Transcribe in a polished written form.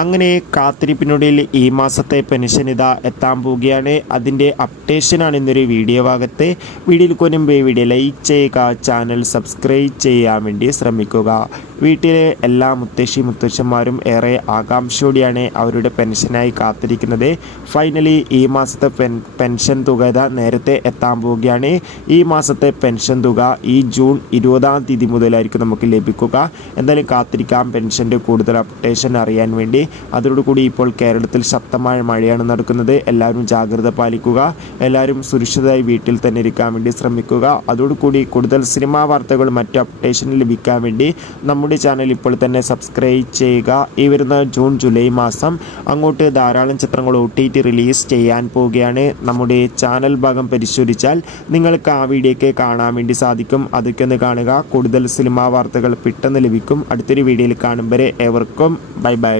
അങ്ങനെ കാത്തിരിപ്പിനൊടുവിൽ ഈ മാസത്തെ പെൻഷൻ ഇതാ എത്താൻ പോവുകയാണ്. അതിൻ്റെ അപ്ഡേഷനാണ് ഇന്നൊരു വീഡിയോ ഭാഗത്ത്. വീഡിയോയിൽ കൊനുമ്പേ വീഡിയോ ലൈക്ക് ചെയ്യുക, ചാനൽ സബ്സ്ക്രൈബ് ചെയ്യാൻ വേണ്ടി ശ്രമിക്കുക. വീട്ടിലെ എല്ലാ മുത്തശ്ശന്മാരും ഏറെ ആകാംക്ഷയോടെയാണ് അവരുടെ പെൻഷനായി കാത്തിരിക്കുന്നത്. ഫൈനലി ഈ മാസത്തെ പെൻഷൻ തുക നേരത്തെ എത്താൻ പോവുകയാണ്. ഈ മാസത്തെ പെൻഷൻ തുക ഈ ജൂൺ 20-ാം തീയതി മുതലായിരിക്കും നമുക്ക് ലഭിക്കുക. എന്തായാലും കാത്തിരിക്കാം പെൻഷൻ്റെ കൂടുതൽ അപ്ഡേഷൻ അറിയാൻ വേണ്ടി. അതോടുകൂടി ഇപ്പോൾ കേരളത്തിൽ ശക്തമായ മഴയാണ് നടക്കുന്നത്. എല്ലാവരും ജാഗ്രത പാലിക്കുക. എല്ലാവരും സുരക്ഷിതമായി വീട്ടിൽ തന്നെ ഇരിക്കാൻ വേണ്ടി ശ്രമിക്കുക. അതോടുകൂടി കൂടുതൽ സിനിമാ വാർത്തകളും മറ്റു അപ്ഡേഷൻ ലഭിക്കാൻ വേണ്ടി നമ്മുടെ ചാനൽ ഇപ്പോൾ തന്നെ സബ്സ്ക്രൈബ് ചെയ്യുക. ഈ വരുന്ന ജൂൺ ജൂലൈ മാസം അങ്ങോട്ട് ധാരാളം ചിത്രങ്ങൾ OTT റിലീസ് ചെയ്യാൻ പോവുകയാണ്. നമ്മുടെ ചാനൽ ഭാഗം പരിശോധിച്ചാൽ നിങ്ങൾക്ക് ആ വീഡിയോയ്ക്ക് കാണാൻ വേണ്ടി സാധിക്കും. അതൊക്കെ ഒന്ന് കാണുക. കൂടുതൽ സിനിമാ വാർത്തകൾ പെട്ടെന്ന് ലഭിക്കും. അടുത്തൊരു വീഡിയോയിൽ കാണും വരെ ഏവർക്കും ബൈ ബൈ.